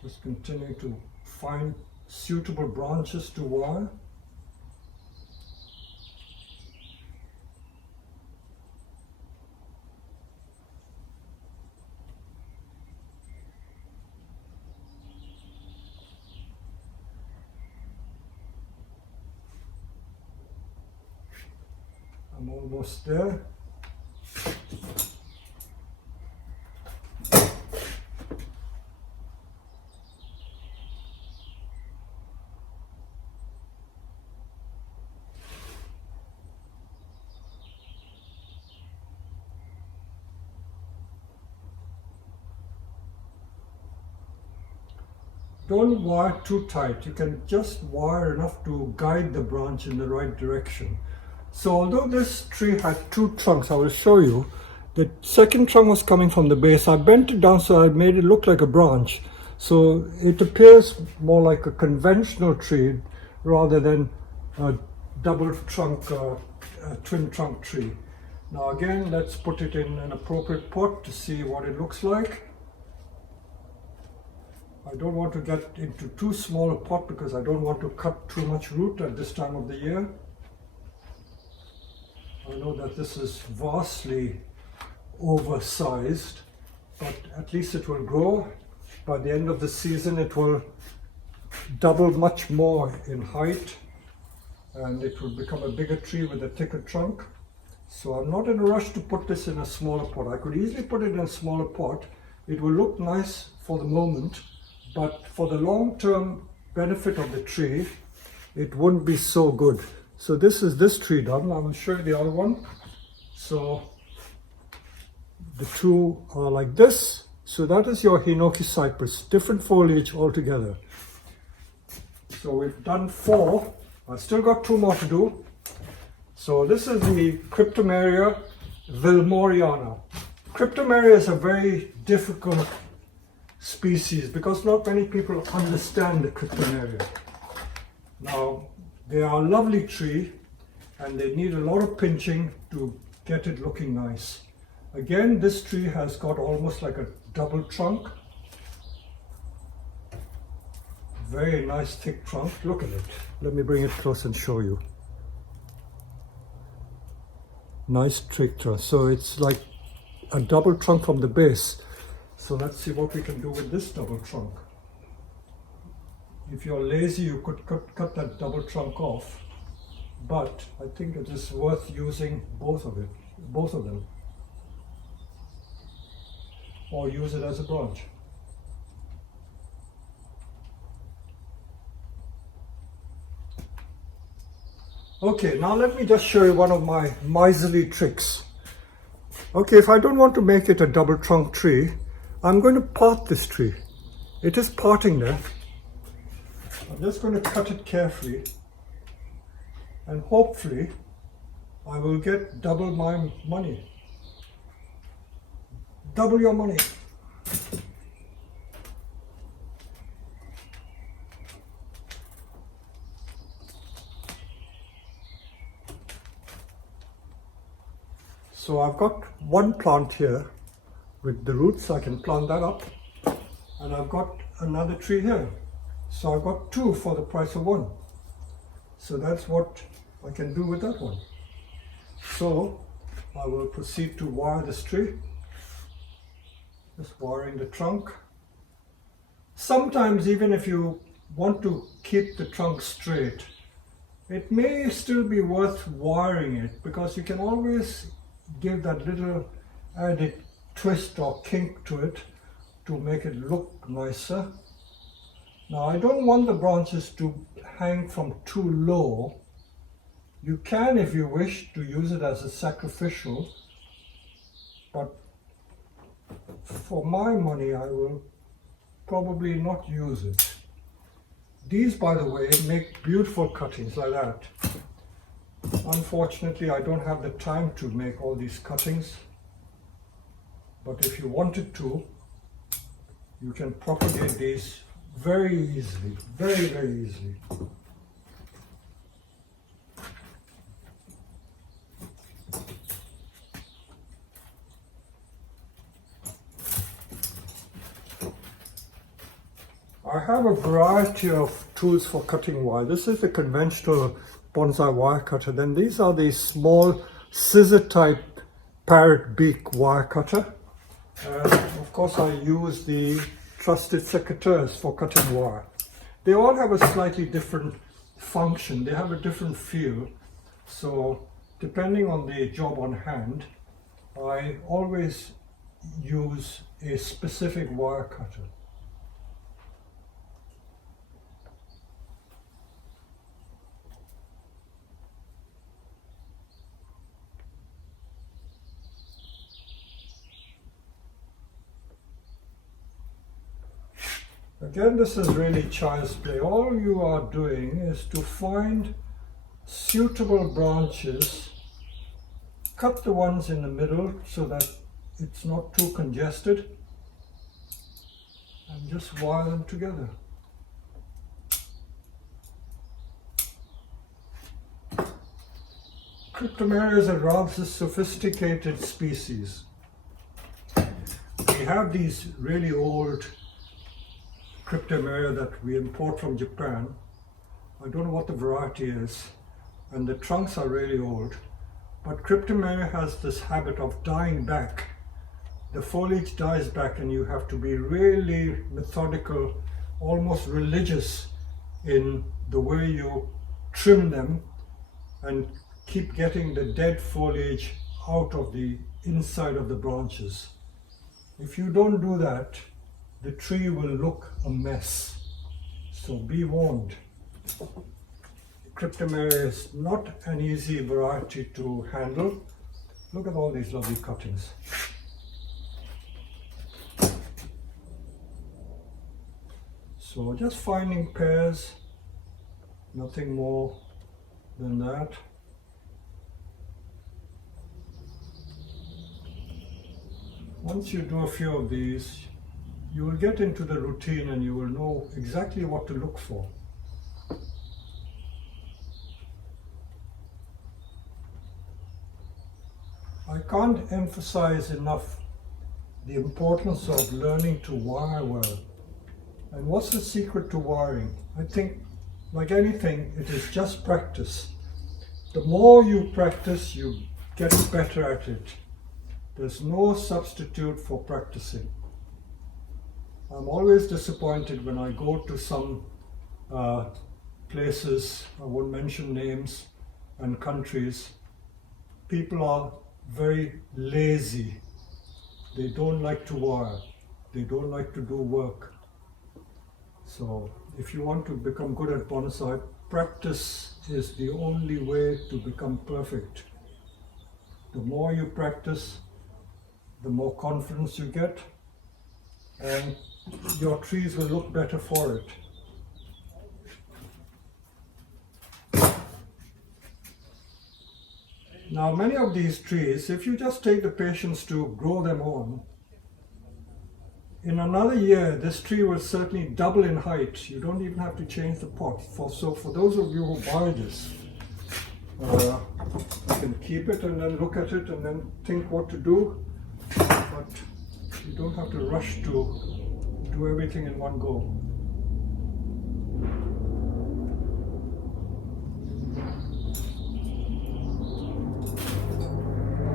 Just continue to find suitable branches to wire. I'm almost there. Don't wire too tight. You can just wire enough to guide the branch in the right direction. So although this tree had two trunks, I will show you. The second trunk was coming from the base. I bent it down so I made it look like a branch. So it appears more like a conventional tree rather than a double trunk, twin trunk tree. Now again, let's put it in an appropriate pot to see what it looks like. I don't want to get into too small a pot because I don't want to cut too much root at this time of the year. I know that this is vastly oversized, but at least it will grow. By the end of the season it will double much more in height and it will become a bigger tree with a thicker trunk. So I'm not in a rush to put this in a smaller pot. I could easily put it in a smaller pot. It will look nice for the moment, but for the long-term benefit of the tree, it wouldn't be so good. So this is this tree done. I will show you the other one. So the two are like this. So that is your Hinoki Cypress, different foliage altogether. So we've done 4. I've still got 2 more to do. So this is the Cryptomeria Wilmoriana. Cryptomeria is a very difficult species because not many people understand the Cryptomeria. Now, they are a lovely tree, and they need a lot of pinching to get it looking nice. Again, this tree has got almost like a double trunk. Very nice thick trunk. Look at it. Let me bring it close and show you. Nice thick trunk. So it's like a double trunk from the base. So let's see what we can do with this double trunk. If you're lazy, you could cut that double trunk off, but I think it is worth using both of them, or use it as a branch. Okay, now let me just show you one of my miserly tricks. Okay, if I don't want to make it a double trunk tree, I'm going to part this tree. It is parting there. I'm just going to cut it carefully, and hopefully I will get double my money. Double your money. So I've got one plant here with the roots. I can plant that up, and I've got another tree here. So I've got two for the price of one. So that's what I can do with that one. So I will proceed to wire this tree. Just wiring the trunk. Sometimes even if you want to keep the trunk straight, it may still be worth wiring it, because you can always give that little added twist or kink to it to make it look nicer. Now I don't want the branches to hang from too low. You can, if you wish, to use it as a sacrificial, but for my money I will probably not use it. These, by the way, make beautiful cuttings like that. Unfortunately, I don't have the time to make all these cuttings, but if you wanted to, you can propagate these very easily, very, very easily. I have a variety of tools for cutting wire. This is the conventional bonsai wire cutter. Then these are the small scissor type parrot beak wire cutter. And of course I use the trusted secateurs for cutting wire. They all have a slightly different function. They have a different feel. So depending on the job on hand, I always use a specific wire cutter. Again, this is really child's play. All you are doing is to find suitable branches, cut the ones in the middle so that it's not too congested, and just wire them together. Cryptomeria is a rather sophisticated species. We have these really old Cryptomeria that we import from Japan. I don't know what the variety is, and the trunks are really old, but Cryptomeria has this habit of dying back. The foliage dies back, and you have to be really methodical, almost religious in the way you trim them and keep getting the dead foliage out of the inside of the branches. If you don't do that, the tree will look a mess. So be warned. Cryptomeria is not an easy variety to handle. Look at all these lovely cuttings. So just finding pairs, nothing more than that. Once you do a few of these, you will get into the routine and you will know exactly what to look for. can't emphasize enough the importance of learning to wire well. And what's the secret to wiring? I think, like anything, it is just practice. The more you practice, you get better at it. There's no substitute for practicing. I'm always disappointed when I go to some places, I won't mention names, and countries. People are very lazy. They don't like to wire. They don't like to do work. So if you want to become good at bonsai, practice is the only way to become perfect. The more you practice, the more confidence you get, and your trees will look better for it. Now, many of these trees, if you just take the patience to grow them on, in another year, this tree will certainly double in height. You don't even have to change the pot. So for those of you who buy this, you can keep it and then look at it and then think what to do. But you don't have to rush to do everything in one go.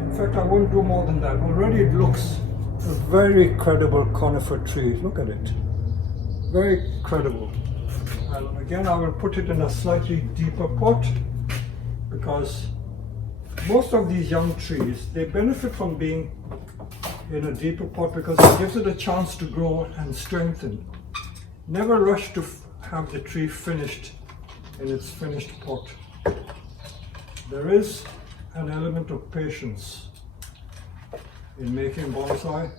In fact, I won't do more than that. Already it looks a very credible conifer tree. Look at it. Very credible. And again, I will put it in a slightly deeper pot because most of these young trees, they benefit from being in a deeper pot because it gives it a chance to grow and strengthen. Never rush to have the tree finished in its finished pot. There is an element of patience in making bonsai,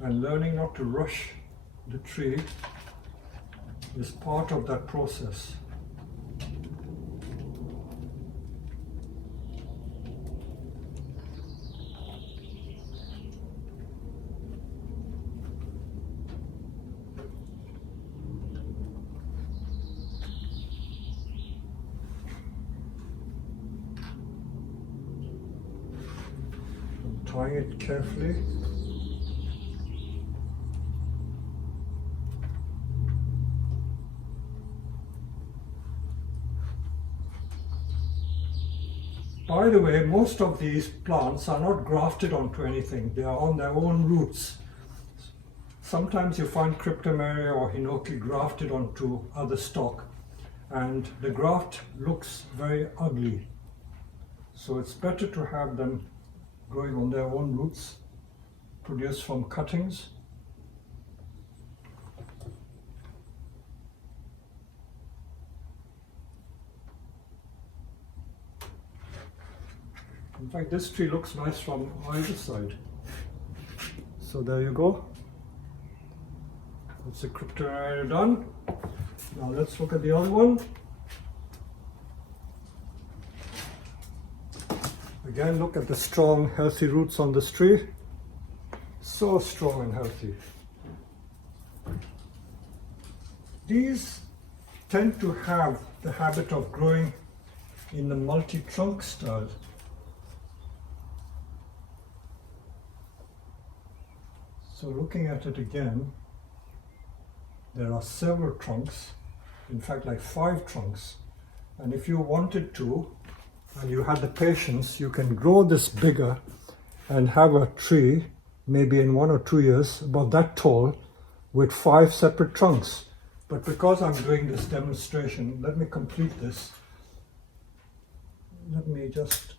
and learning not to rush the tree is part of that process. Tying it carefully. By the way, most of these plants are not grafted onto anything. They are on their own roots. Sometimes you find Cryptomeria or Hinoki grafted onto other stock, and the graft looks very ugly. So it's better to have them growing on their own roots, produced from cuttings. In fact, this tree looks nice from either side. So there you go. That's the Cryptomeria done. Now let's look at the other one. Again, look at the strong, healthy roots on this tree. So strong and healthy. These tend to have the habit of growing in the multi-trunk style. So looking at it again, there are several trunks, in fact like 5 trunks. And if you wanted to, and you had the patience, you can grow this bigger and have a tree, maybe in 1 or 2 years, about that tall, with 5 separate trunks. But because I'm doing this demonstration, let me complete this. Let me just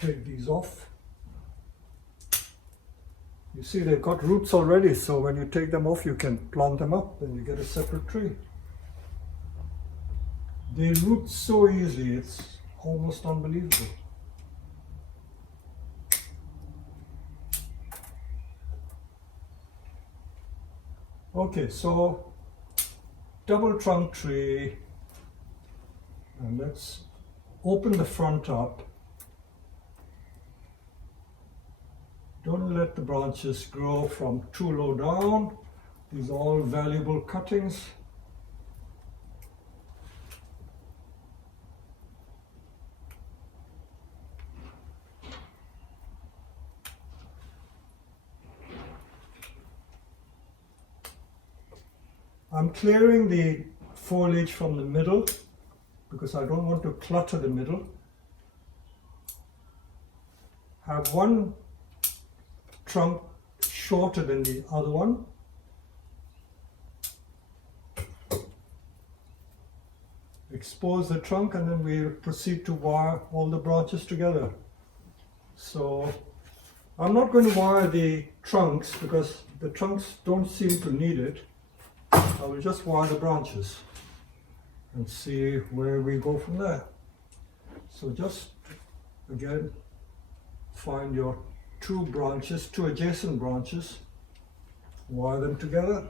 take these off. You see, they've got roots already, so when you take them off, you can plant them up, and you get a separate tree. They root so easily, it's almost unbelievable. Okay, so double trunk tree, and let's open the front up. Don't let the branches grow from too low down. These are all valuable cuttings. I'm clearing the foliage from the middle because I don't want to clutter the middle. Have one trunk shorter than the other one. Expose the trunk and then we'll proceed to wire all the branches together. So I'm not going to wire the trunks because the trunks don't seem to need it. I will just wire the branches and see where we go from there. So just again find your two branches, two adjacent branches, wire them together.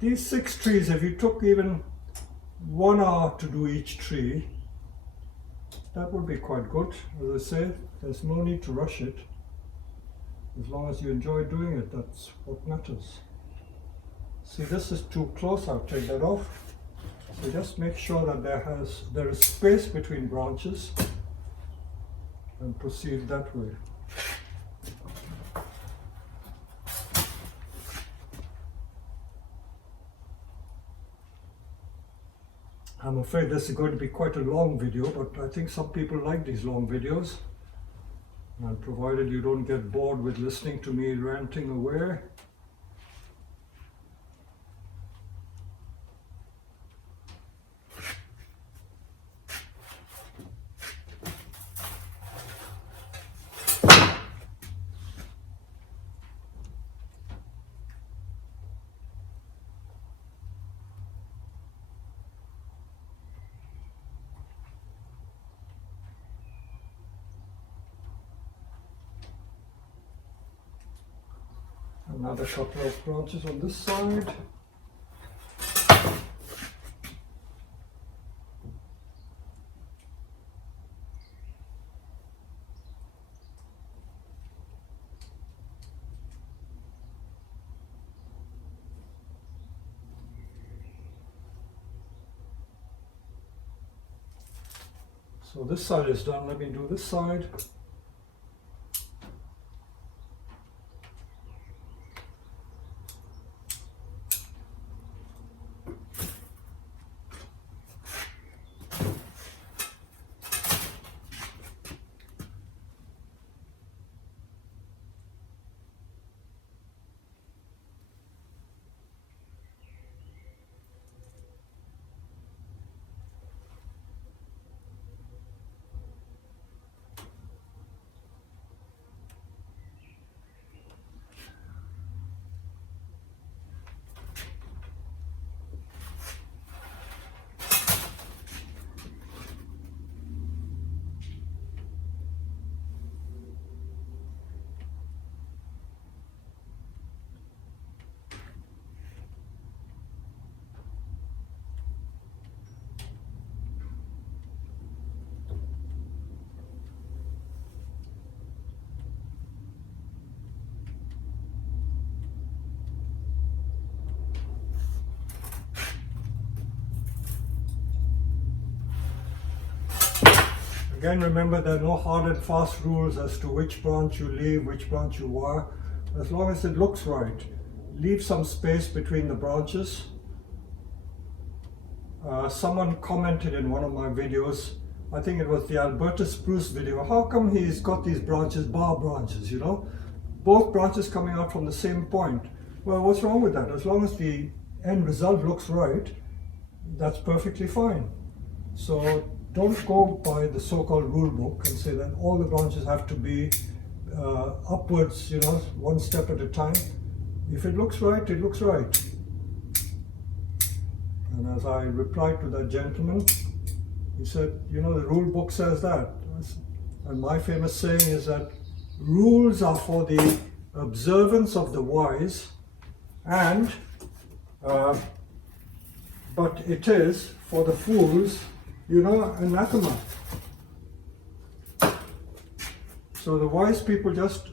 These 6 trees, if you took even 1 hour to do each tree, that would be quite good. As I say, there's no need to rush it. As long as you enjoy doing it, that's what matters. See, this is too close, I'll take that off. So just make sure that there is space between branches and proceed that way. I'm afraid this is going to be quite a long video, but I think some people like these long videos. And provided you don't get bored with listening to me ranting away. Another couple of branches on this side. So this side is done. Let me do this side. Again, remember there are no hard and fast rules as to which branch you leave, which branch you wire, as long as it looks right. Leave some space between the branches. Someone commented in one of my videos, I think it was the Alberta Spruce video, how come he's got these branches, bar branches, you know? Both branches coming out from the same point. Well, what's wrong with that? As long as the end result looks right, that's perfectly fine. So don't go by the so-called rule book and say that all the branches have to be upwards, you know, one step at a time. If it looks right, it looks right. And as I replied to that gentleman, he said, you know, the rule book says that. And my famous saying is that rules are for the observance of the wise, and but it is for the fools, you know, anathema. So the wise people just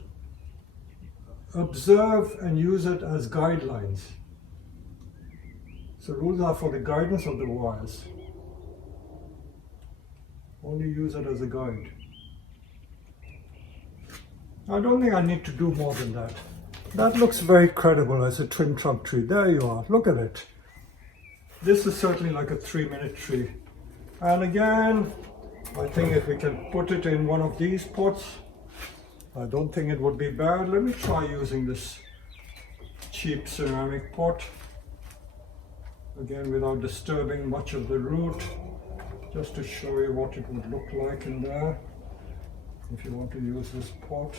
observe and use it as guidelines. So rules are for the guidance of the wise. Only use it as a guide. I don't think I need to do more than that. That looks very credible as a twin trunk tree. There you are, look at it. This is certainly like a 3-minute tree. And again, I think if we can put it in one of these pots, I don't think it would be bad. Let me try using this cheap ceramic pot. Again, without disturbing much of the root, just to show you what it would look like in there, if you want to use this pot.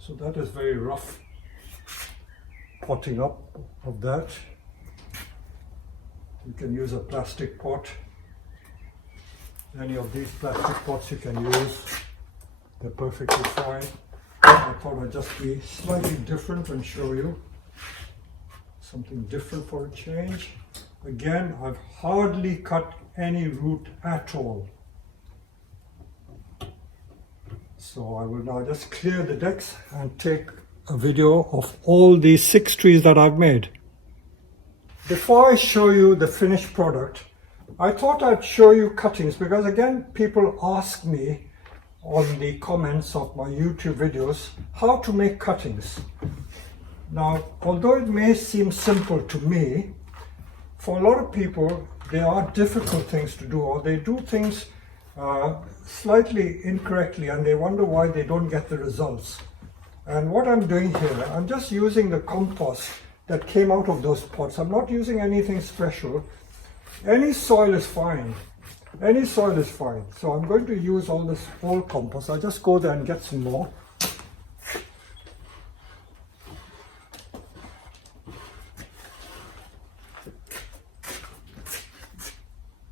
So that is very rough potting up of that. You can use a plastic pot. Any of these plastic pots you can use. They're perfectly fine. I thought I'd just be slightly different and show you something different for a change. Again, I've hardly cut any root at all. So I will now just clear the decks and take a video of all these 6 trees that I've made. Before I show you the finished product, I thought I'd show you cuttings because again, people ask me on the comments of my YouTube videos how to make cuttings. Now, although it may seem simple to me, for a lot of people, there are difficult things to do, or they do things slightly incorrectly and they wonder why they don't get the results. And what I'm doing here, I'm just using the compost that came out of those pots. I'm not using anything special. Any soil is fine. Any soil is fine. So I'm going to use all this old compost. I'll just go there and get some more.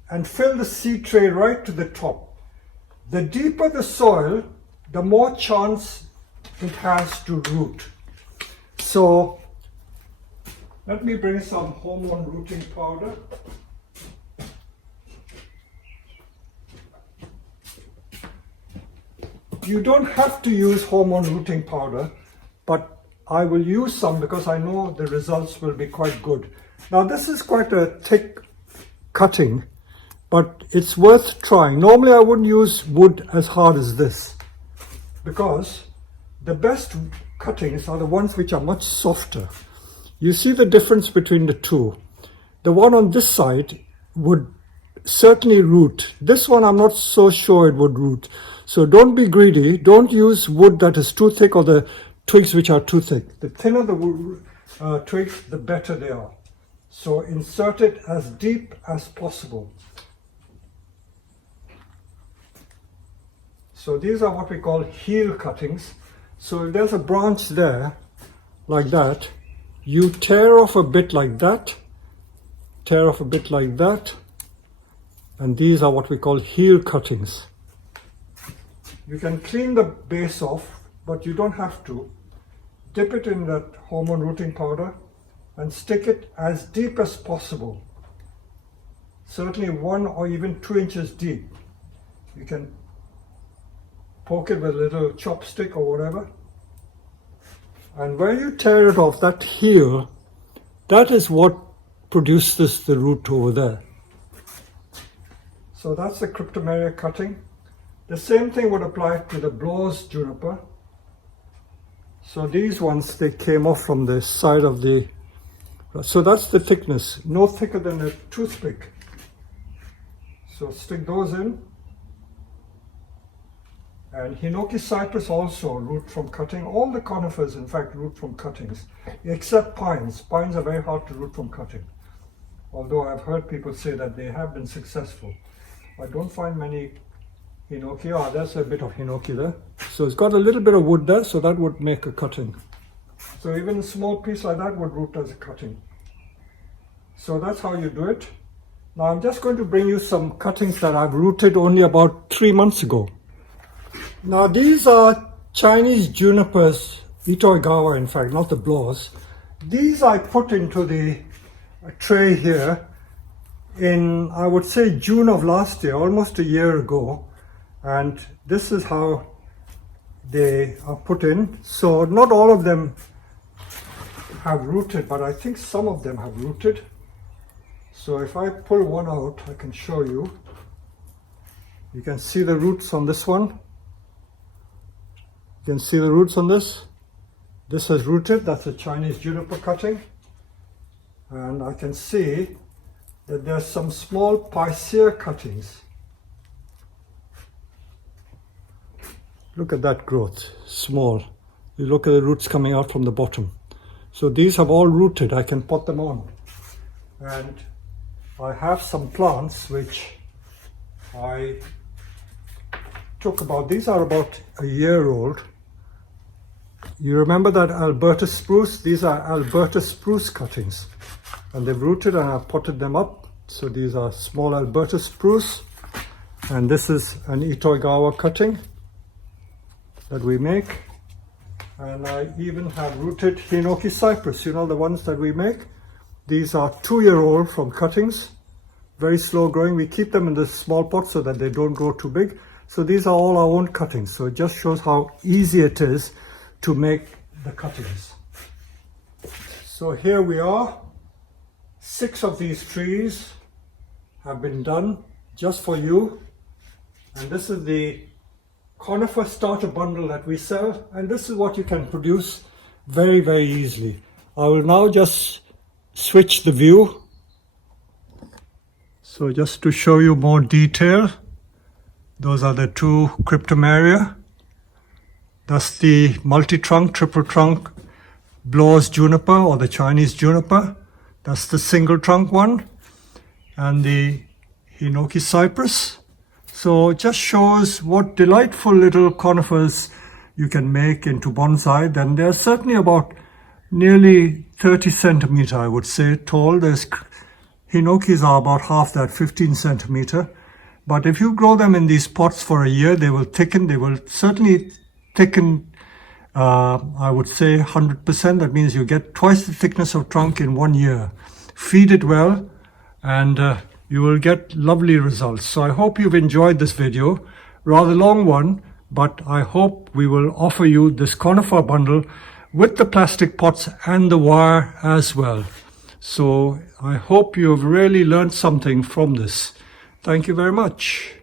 And fill the seed tray right to the top. The deeper the soil, the more chance it has to root. So let me bring some hormone rooting powder. You don't have to use hormone rooting powder, but I will use some because I know the results will be quite good. Now this is quite a thick cutting, but it's worth trying. Normally I wouldn't use wood as hard as this because the best cuttings are the ones which are much softer. You see the difference between the two. The one on this side would certainly root. This one I'm not so sure it would root. So don't be greedy. Don't use wood that is too thick or the twigs which are too thick. The thinner the wood, twigs, the better they are. So insert it as deep as possible. So these are what we call heel cuttings. So if there's a branch there, like that, you tear off a bit like that, tear off a bit like that, and these are what we call heel cuttings. You can clean the base off, but you don't have to. Dip it in that hormone rooting powder and stick it as deep as possible. Certainly 1 or even 2 inches deep. You can poke it with a little chopstick or whatever. And where you tear it off, that heel, that is what produces the root over there. So that's the Cryptomeria cutting. The same thing would apply to the Blawws juniper. So these ones, they came off from the side of the, so that's the thickness, no thicker than a toothpick. So stick those in. And Hinoki Cypress also root from cutting. All the conifers, in fact, root from cuttings, except pines. Pines are very hard to root from cutting. Although I've heard people say that they have been successful. I don't find many Hinoki. Ah, there's a bit of Hinoki there. So it's got a little bit of wood there, so that would make a cutting. So even a small piece like that would root as a cutting. So that's how you do it. Now I'm just going to bring you some cuttings that I've rooted only about 3 months ago. Now these are Chinese junipers, Itoigawa in fact, not the Blawws. These I put into the tray here in, I would say, June of last year, almost a year ago. And this is how they are put in. So not all of them have rooted, but I think some of them have rooted. So if I pull one out, I can show you. You can see the roots on this one. You can see the roots on this. This has rooted, that's a Chinese juniper cutting. And I can see that there's some small picea cuttings. Look at that growth, small. You look at the roots coming out from the bottom. So these have all rooted, I can pot them on. And I have some plants which I took about, these are about a year old. You remember that Alberta spruce? These are Alberta spruce cuttings. And they've rooted and I've potted them up. So these are small Alberta spruce. And this is an Itoigawa cutting that we make. And I even have rooted Hinoki Cypress, you know, the ones that we make. These are 2-year-old from cuttings, very slow growing. We keep them in this small pot so that they don't grow too big. So these are all our own cuttings. So it just shows how easy it is to make the cuttings. So here we are. 6 of these trees have been done just for you. And this is the Conifer starter bundle that we sell, and this is what you can produce very, very easily. I will now just switch the view. So just to show you more detail, those are the 2 Cryptomeria. That's the multi-trunk, triple trunk Blawws juniper or the Chinese juniper. That's the single trunk one. And the Hinoki Cypress. So it just shows what delightful little conifers you can make into bonsai. Then they're certainly about nearly 30 centimeter, I would say, tall. There's Hinokis are about half that, 15 centimeter. But if you grow them in these pots for a year, they will thicken. They will certainly thicken, I would say 100%. That means you get twice the thickness of trunk in 1 year. Feed it well and you will get lovely results. So I hope you've enjoyed this video, rather long one, but I hope we will offer you this conifer bundle with the plastic pots and the wire as well. So I hope you've really learned something from this. Thank you very much.